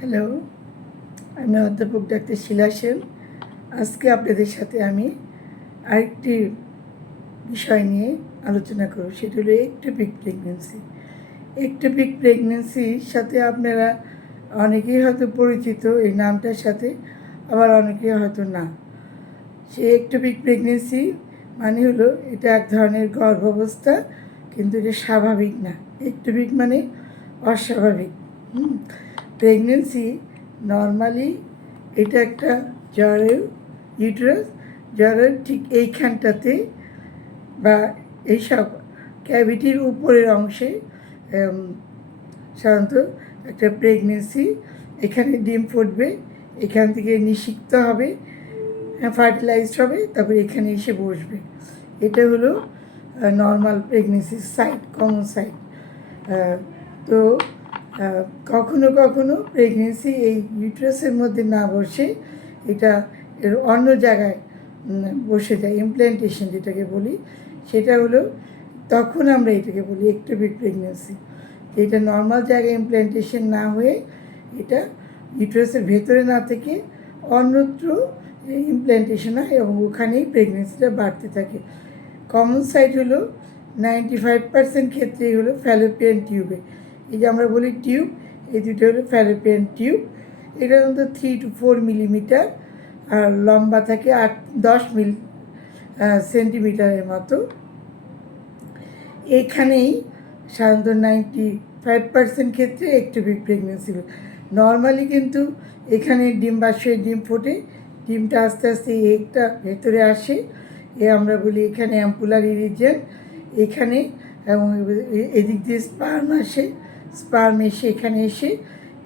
Hello, আমি অধ্যাপক doctor শিলা সেন। আজকে আপনাদের সাথে আমি আরেকটি বিষয় নিয়ে আলোচনা করব, সেটি হলো একটোপিক প্রেগনেন্সি একটোপিক প্রেগনেন্সির সাথে আপনারা অনেকেই হয়তো পরিচিত, এই নামটার সাথে আবার অনেকেই হয়তো না। সেই একটোপিক প্রেগনেন্সি মানে হলো এটা এক ধরনের গর্ভাবস্থা, কিন্তু এটা স্বাভাবিক না। একটোপিক মানে অস্বাভাবিক, হুম? প্রেগনেন্সি নর্মালি এটা একটা জ্বরের ইউটারাস জ্বরের ঠিক এইখানটাতে বা এইসব ক্যাভিটির উপরের অংশে সাধারণত একটা প্রেগনেন্সি এখানে ডিম ফুটবে, এখান থেকে নিষিক্ত হবে ফার্টিলাইজড হবে, তারপর এখানে এসে বসবে। এটা হলো নর্মাল প্রেগনেন্সির সাইট কমন সাইট তো কখনো কখনো প্রেগনেন্সি এই ইউট্রাসের মধ্যে না বসে এটা এর অন্য জায়গায় বসে যায় ইমপ্ল্যান্টেশন যেটাকে বলি, সেটা হলো তখন আমরা এটাকে বলি একটোপিক প্রেগনেন্সি এটা নর্মাল জায়গায় ইমপ্ল্যান্টেশন না হয়ে এটা ইউট্রাসের ভেতরে না থেকে অন্যত্র ইমপ্ল্যান্টেশন হয় এবং ওখানেই প্রেগনেন্সিটা বাড়তে থাকে। কমন সাইট হলো নাইনটি ফাইভ পার্সেন্ট ক্ষেত্রেই হলো ফ্যালোপিয়ান টিউবে এই যে আমরা বলি টিউব, এই দুটো হলো ফ্যালোপিয়ান টিউব। এটা অন্তত থ্রি টু ফোর মিলিমিটার আর লম্বা থাকে আট, দশ মিল সেন্টিমিটারের মতো। এখানেই সাধারণত নাইনটি ফাইভ পার্সেন্ট ক্ষেত্রে একটোপিক প্রেগনেন্সি নর্মালি কিন্তু এখানে ডিম ডিম্বাশয়ে ডিম ফোটে, ডিমটা আস্তে আস্তে এগটা ভেতরে আসে। এ আমরা বলি এখানে অ্যাম্পুলারি রিজিয়ন এখানে এবং এদিক দিয়ে স্পার্ম আসে। স্পার্ম এসে এখানে এসে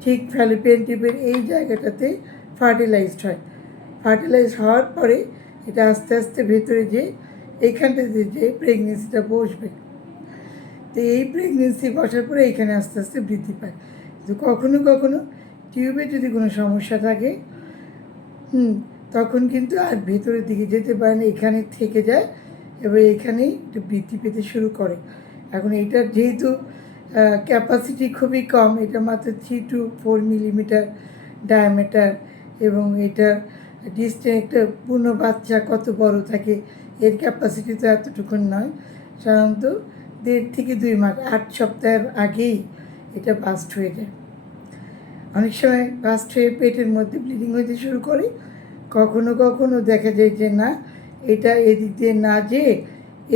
ঠিক ফ্যালোপিয়ান টিউবের এই জায়গাটাতে ফার্টিলাইজড হয়। ফার্টিলাইজ হওয়ার পরে এটা আস্তে আস্তে ভেতরে যে এইখানটাতে যে প্রেগনেন্সিটা বসবে। তো এই প্রেগনেন্সি বসার পরে এখানে আস্তে আস্তে বৃদ্ধি পায়। তো কখনো কখনো টিউবে যদি কোনো সমস্যা থাকে, হুম, তখন কিন্তু আর ভেতরের দিকে যেতে পারে না, এখানে থেকে যায় এবার এখানেই একটু বৃদ্ধি পেতে শুরু করে। এখন এটার যেহেতু ক্যাপাসিটি খুবই কম। এটা মাত্র three to four millimetre diameter এবং এটা ডিস্টেন্স একটা পূর্ণ বাচ্চা কত বড় থাকে, এর ক্যাপাসিটি তো এতটুকুন নয়। সাধারণত দেড় থেকে দুই মাস, আট সপ্তাহের আগেই এটা বাস্ট হয়ে যায়। অনেক সময় বাস্ট হয়ে পেটের মধ্যে ব্লিডিং হতে শুরু করে, কখনো কখনো দেখা যায় যে না, এটা এদিক দিয়ে না যেয়ে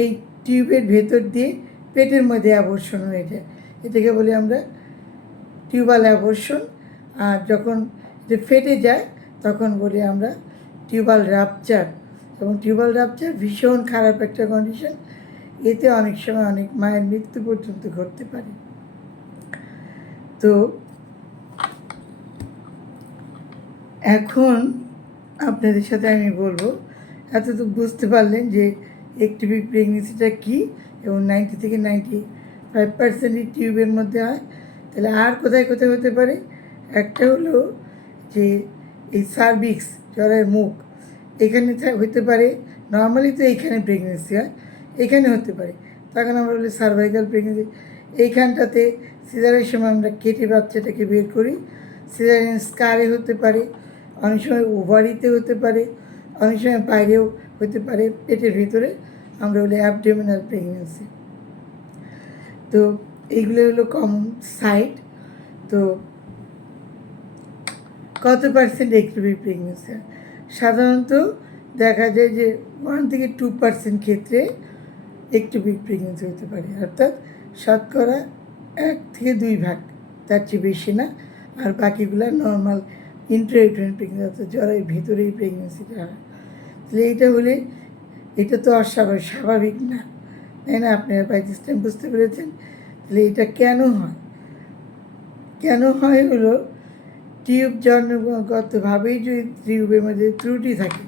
এই টিউবের ভেতর দিয়ে পেটের মধ্যে আবর্ষণ হয়ে যায়। এটাকে বলি আমরা টিউবাল অ্যাবর্ষণ আর যখন যে ফেটে যায়, তখন বলি আমরা টিউবাল রাপচার। এবং টিউবাল রাপচার ভীষণ খারাপ একটা কন্ডিশন এতে অনেক সময় অনেক মায়ের মৃত্যু পর্যন্ত ঘটতে পারে। তো এখন আপনাদের সাথে আমি বলব এত তো বুঝতে পারলেন যে একটিভি প্রেগনেন্সিটা কী? এবং নাইনটি থেকে নাইনটি ফাইভ পার্সেন্টই টিউবের মধ্যে হয়। তাহলে আর কোথায় কোথায় হতে পারে? একটা হলো যে এই সার্ভিক্স জ্বরের মুখ, এখানে হতে পারে। নর্মালি তো এইখানে প্রেগনেন্সি হয়, এখানে হতে পারে। তখন আমরা বলি সার্ভাইকাল প্রেগনেন্সি এইখানটাতে সিজারের সময় আমরা কেটে বাচ্চাটাকে বের করি। সিজারিয়ান স্কারে হতে পারে, অনেক সময় ওভারিতে হতে পারে, অনেক সময় বাইরেও হতে পারে, পেটের ভিতরে। আমরা বলি অ্যাবডোমিনাল প্রেগনেন্সি তো এইগুলো হলো কমন সাইট তো কত পার্সেন্ট একটিভি প্রেগনেন্সি সাধারণত দেখা যায় যে ওয়ান থেকে টু পার্সেন্ট ক্ষেত্রে একটু একটিভিক প্রেগনেন্সি হতে পারে। অর্থাৎ শতকরা এক থেকে দুই ভাগ, তার চেয়ে বেশি না। আর বাকিগুলো নর্মাল ইন্টারভিউন প্রেগনেন্সি অর্থাৎ জ্বরের ভিতরেই প্রেগনেন্সিটা হয়। তাহলে এইটা হলে, এটা তো অস্বাভাবিক, স্বাভাবিক না। তাই না? আপনারা বাই দিস টাইম বুঝতে পেরেছেন? তাহলে এটা কেন হয়? কেন হয় হলো, টিউব জন্মগতভাবেই যদি টিউবের মধ্যে ত্রুটি থাকে,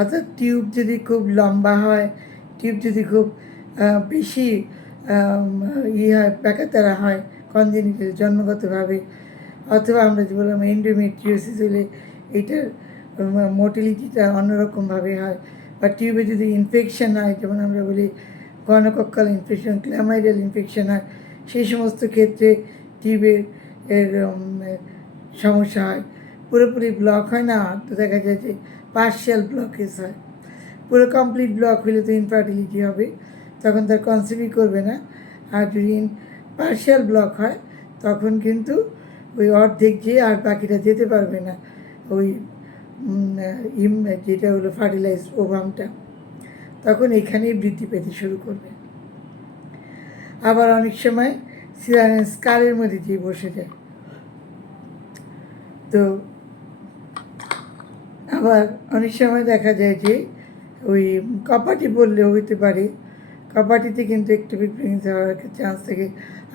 অর্থাৎ টিউব যদি খুব লম্বা হয়, টিউব যদি খুব বেশি ইয়ে হয়, প্যাকাতারা হয়, কনজেনিটাল জন্মগতভাবে, অথবা আমরা যে বললাম এন্ডোমেট্রিওসিস হলে এইটার মোটিলিটিটা অন্যরকমভাবে হয়, বা টিউবে যদি ইনফেকশন হয়, যেমন আমরা বলি গণকক্কাল ইনফেকশন ক্ল্যামাইডাল ইনফেকশন হয়, সেই সমস্ত ক্ষেত্রে টিউবের এর সমস্যা হয়। পুরোপুরি ব্লক হয় না, তো দেখা যায় যে পার্শিয়াল ব্লকেজ হয়। পুরো কমপ্লিট ব্লক হলে তো ইনফার্টিলিটি হবে, তখন তার কনসিভই করবে না। আর যদি পার্শিয়াল ব্লক হয়, তখন কিন্তু ওই অর্ধেক যেয়ে আর বাকিটা যেতে পারবে না, ওই যেটা হলো ফার্টিলাইজ ওভামটা তখন বৃদ্ধি পেতে শুরু করবে। আবার অনেক সময় সিরানের স্কারের মধ্যে দিয়ে বসে যায়। তো আবার অনেক সময় দেখা যায় যে ওই কপাটি বললেও হইতে পারে, কপাটিতে কিন্তু একটু প্রেগনেন্সি হওয়ার একটা চান্স থাকে।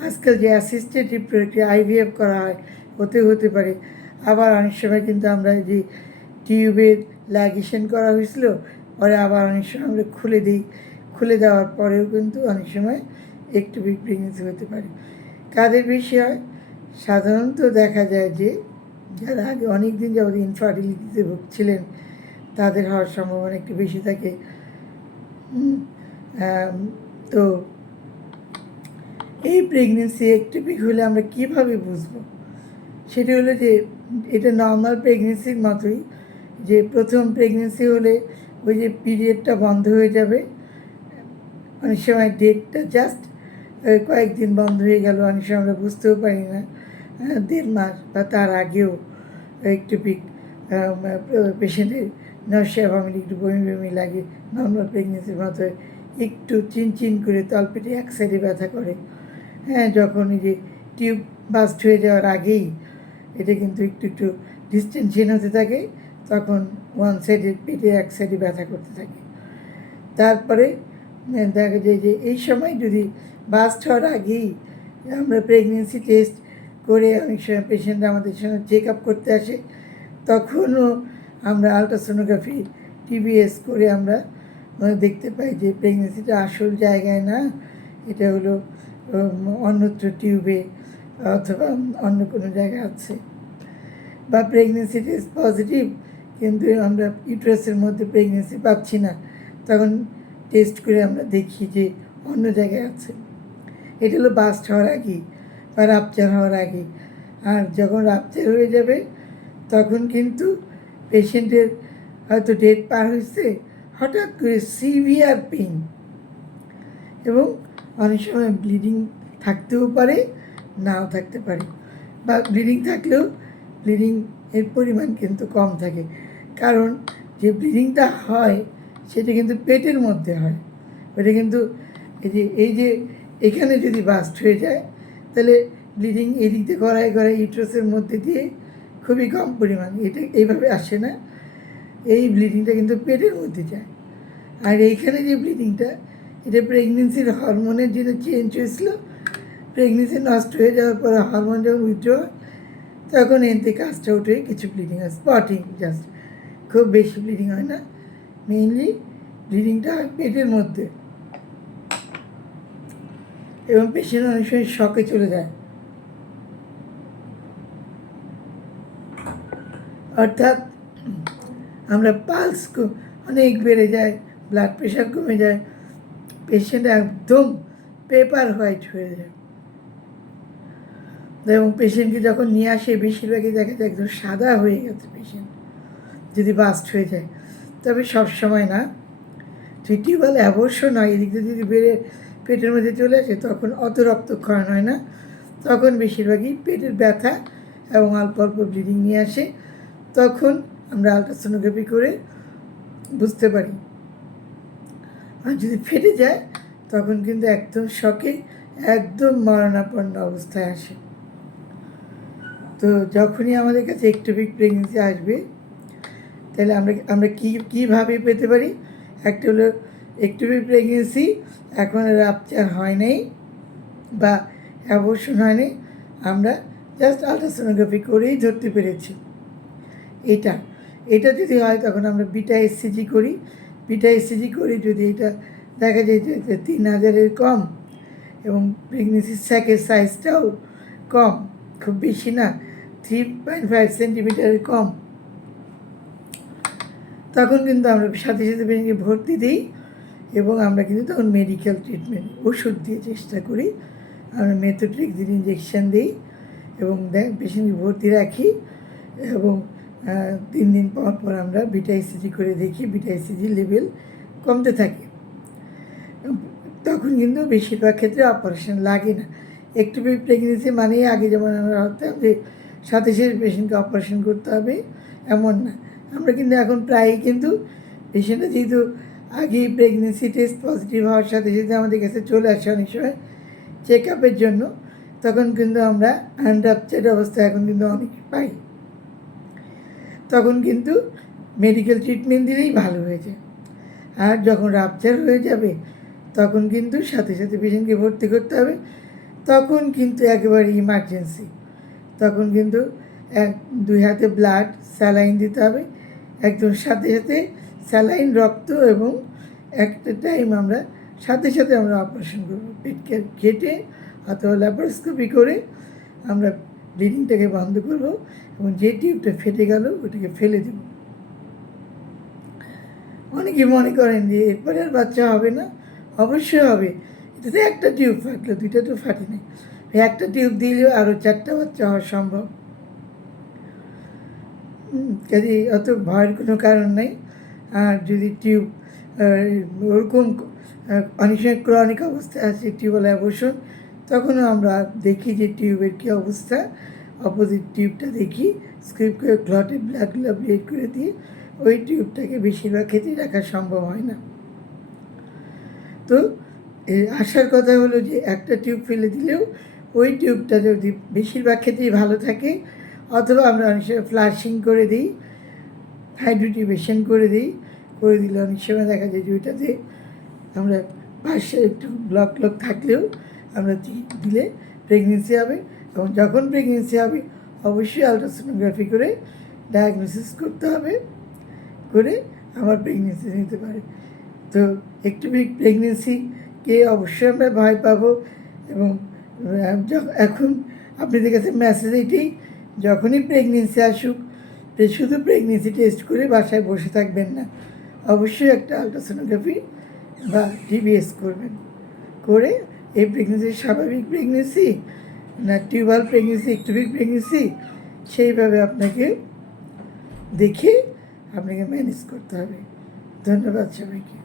আজকাল যে অ্যাসিস্টেটিভ প্রক্রিয়া আইভিএফ করা হয়, ওতে হতে পারে। আবার অনেক সময় কিন্তু আমরা যে টিউবের ল্যাগেশন করা হয়েছিল পরে আবার অনেক সময় আমরা খুলে দিই। খুলে দেওয়ার পরেও কিন্তু অনেক সময় একটু প্রেগনেন্সি হতে পারে। কাদের বেশি হয় সাধারণত দেখা যায় যে, যারা আগে অনেক দিন যাবত ইনফার্টিলিটিতে ভুগছিলেন, তাদের হওয়ার সম্ভাবনা একটু বেশি থাকে। তো এই প্রেগনেন্সি একটিপিক হলে আমরা কীভাবে বুঝব? সেটি হলো যে, এটা নর্মাল প্রেগনেন্সির মতোই যে, প্রথম প্রেগনেন্সি হলে ওই যে পিরিয়ডটা বন্ধ হয়ে যাবে। অনেক সময় ডেটটা জাস্ট কয়েকদিন বন্ধ হয়ে গেল অনেক সময় আমরা বুঝতেও পারি না আহ, দেড় মাস বা তার আগেও একটু পিক পেশেন্টের নশা ভামিলি একটু বমি বমি লাগে নর্মাল প্রেগনেন্সির মতো একটু চিনচিন করে তলপেটে এক সাইডে ব্যথা করে। হ্যাঁ যখন এই যে টিউব বাস্ট হয়ে যাওয়ার আগেই এটা কিন্তু একটু একটু ডিস্টেনশন হতে থাকে। তখন ওয়ান সাইডের পেটে, এক সাইডে ব্যথা করতে থাকে। তারপরে দেখা যায় যে এই সময় যদি বাস্ট হওয়ার আগেই আমরা প্রেগনেন্সি টেস্ট করে অনেক সময় পেশেন্ট আমাদের সঙ্গে চেক আপ করতে আসে, তখনও আমরা আলট্রাসোনোগ্রাফি টিবিএস করে আমরা দেখতে পাই যে প্রেগনেন্সিটা আসল জায়গায় না, এটা হলো অন্যত্র টিউবে অথবা অন্য কোনো জায়গায় আছে। বা প্রেগনেন্সি টেস্ট পজিটিভ কিন্তু আমরা ইউট্রাসের মধ্যে প্রেগনেন্সি পাচ্ছি না। তখন টেস্ট করে আমরা দেখি যে অন্য জায়গায় আছে। এটা হলো বাস্ট হওয়ার আগে বা রাপচার হওয়ার আগে। আর যখন রাপচার হয়ে যাবে, তখন কিন্তু পেশেন্টের হয়তো ডেট পার হয়েছে, হঠাৎ করে সিভিয়ার পেন এবং অনেক সময় ব্লিডিং থাকতেও পারে, নাও থাকতে পারে। বা ব্লিডিং থাকলেও ব্লিডিং এর পরিমাণ কিন্তু কম থাকে। কারণ যে ব্লিডিংটা হয়, সেটা কিন্তু পেটের মধ্যে হয়। ওটা কিন্তু এই যে এই যে এখানে যদি বাস্ট হয়ে যায়, তাহলে ব্লিডিং এদিক দিয়ে গড়ায় গড়ায় ইউট্রাসের মধ্যে দিয়ে খুবই কম পরিমাণ, এটা এইভাবে আসে না। এই ব্লিডিংটা কিন্তু পেটের মধ্যে যায়। আর এইখানে যে ব্লিডিংটা, এটা প্রেগনেন্সির হরমোনের জন্য চেঞ্জ হয়েছিল। প্রেগনেন্সি নষ্ট হয়ে যাওয়ার পরে হরমোন যখন উইথড্র তখন এনতে কাজটা উঠে কিছু ব্লিডিং স্পটিং জাস্ট খুব বেশি ব্লিডিং হয় না। মেইনলি ব্লিডিংটা হয় পেটের মধ্যে। এবং পেশেন্ট অনেক সময় শখে চলে যায়। অর্থাৎ আমরা পালস অনেক বেড়ে যায় ব্লাড প্রেশার কমে যায় পেশেন্ট একদম পেপার হোয়াইট হয়ে যায়। এবং পেশেন্টকে যখন নিয়ে আসে, বেশিরভাগই দেখা যায় একদম সাদা হয়ে গেছে পেশেন্ট যদি বাস্ট হয়ে যায়। তবে সব সময় না। টিউবাল অ্যাবর্ষণ হয় এদিক দিয়ে যদি বেড়ে পেটের মধ্যে চলে আসে, তখন অত রক্তক্ষরণ হয় না। তখন বেশিরভাগই পেটের ব্যথা এবং অল্প অল্প ব্লিডিং নিয়ে আসে। তখন আমরা আলট্রাসোনোগ্রাফি করে বুঝতে পারি। আর যদি ফেটে যায়, তখন কিন্তু একদম শকে, একদম মরণাপন্ন অবস্থায় আসে। তো যখনই আমাদের কাছে একটোপিক প্রেগনেন্সি আসবে তাহলে আমরা আমরা কী, কীভাবে পেতে পারি? একটা হলো একটোপিক প্রেগনেন্সি এখন রাপচার হয় নাই বা অ্যাবর্শন হয়নি আমরা জাস্ট আলট্রাসোনোগ্রাফি করেই ধরতে পেরেছি। এটা এটা যদি হয় তখন আমরা বিটা এসসিজি করি। বিটা এসসিজি করি যদি এটা দেখা যায় যে যে তিন হাজারের কম এবং প্রেগনেন্সির স্যাকের সাইজটাও কম, খুব বেশি না থ্রি পয়েন্ট ফাইভ সেন্টিমিটারের কম। তখন কিন্তু আমরা সাথে সাথে পেশেন্টকে ভর্তি দিই এবং আমরা কিন্তু তখন মেডিকেল ট্রিটমেন্ট ওষুধ দিয়ে চেষ্টা করি। আমরা মেথোট্রিক্সিন ইঞ্জেকশন দিই এবং দেখ পেশেন্টকে ভর্তি রাখি এবং তিন দিন পর পর আমরা বিটা ইসিজি করে দেখি বিটা ইসিজি লেভেল কমতে থাকে। তখন কিন্তু বেশিরভাগ ক্ষেত্রে অপারেশন লাগে না। একটু প্রেগনেন্সি মানেই আগে যেমন আমরা ভাবতাম যে সাথে সাথে পেশেন্টকে অপারেশন করতে হবে, এমন না। আমরা কিন্তু এখন প্রায়ই কিন্তু পেশেন্টরা যেহেতু আগেই প্রেগনেন্সি টেস্ট পজিটিভ হওয়ার সাথে সাথে আমাদের কাছে চলে আসে অনেক সময় চেক আপের জন্য, তখন কিন্তু আমরা আনরাপচার্ড অবস্থা এখন কিন্তু অনেক পাই। তখন কিন্তু মেডিকেল ট্রিটমেন্ট দিলেই ভালো হয়ে যায়। আর যখন রাপচার হয়ে যাবে, তখন কিন্তু সাথে সাথে পেশেন্টকে ভর্তি করতে হবে, তখন কিন্তু একেবারে ইমার্জেন্সি তখন কিন্তু এক দুই হাতে ব্লাড স্যালাইন দিতে হবে একদম সাথে সাথে স্যালাইন, রক্ত এবং একটা টাইম আমরা সাথে সাথে আমরা অপারেশন করব। পেটকে কেটে অথবা ল্যাপারোস্কোপি করে আমরা ব্লিডিংটাকে বন্ধ করব এবং যে টিউবটা ফেটে গেল ওটাকে ফেলে দেব। অনেকে মনে করেন যে এরপরে আর বাচ্চা হবে না, অবশ্যই হবে। এটাতে একটা টিউব ফাটলো, দুইটা তো ফাটে একটা টিউব দিলেও আরও চারটা বাচ্চা হওয়া সম্ভব। কাজে অত ভয়ের কোনো কারণ নেই, আর যদি টিউব ওরকম অনেক সময় ক্রনিক অবস্থায় আছে টিউবাল অ্যাবর্শন তখনও আমরা দেখি যে টিউবের কী অবস্থা। অপোজিট টিউবটা দেখি, স্ক্রিপ করে ক্লটে ব্লাডগুলো ব্লেড করে দিয়ে ওই টিউবটাকে বেশিরভাগ ক্ষেত্রেই রাখা সম্ভব হয় না। তো আসার কথা হলো যে একটা টিউব ফেলে দিলেও ওই টিউবটা যদি বেশিরভাগ ক্ষেত্রেই ভালো থাকে অথবা আমরা অনেক সময় ফ্লাশিং করে দিই হাইড্রোটিভেশন করে দিই, করে দিলে অনেক সময় দেখা যায় যে ওইটাতে আমরা পাশে একটু ব্লক ব্লক থাকলেও আমরা দিলে প্রেগনেন্সি হবে এবং যখন প্রেগনেন্সি হবে অবশ্যই আলট্রাসোনোগ্রাফি করে ডায়াগনোসিস করতে হবে, করে আমার প্রেগনেন্সি নিতে পারে। তো একটু প্রেগনেন্সিকে অবশ্যই আমরা ভয় পাবো এবং এখন আপনাদের কাছে মেসেজ এটাই যখনই প্রেগনেন্সি আসুক শুধু প্রেগনেন্সি টেস্ট করে বাসায় বসে থাকবেন না, অবশ্যই একটা আলট্রাসোনোগ্রাফি বা টিবিএস করবেন। করে এই প্রেগনেন্সি স্বাভাবিক প্রেগনেন্সি না টিউবাল প্রেগনেন্সি একটুবিক প্রেগনেন্সি সেইভাবে আপনাকে দেখে আপনাকে ম্যানেজ করতে হবে। ধন্যবাদ সবাইকে।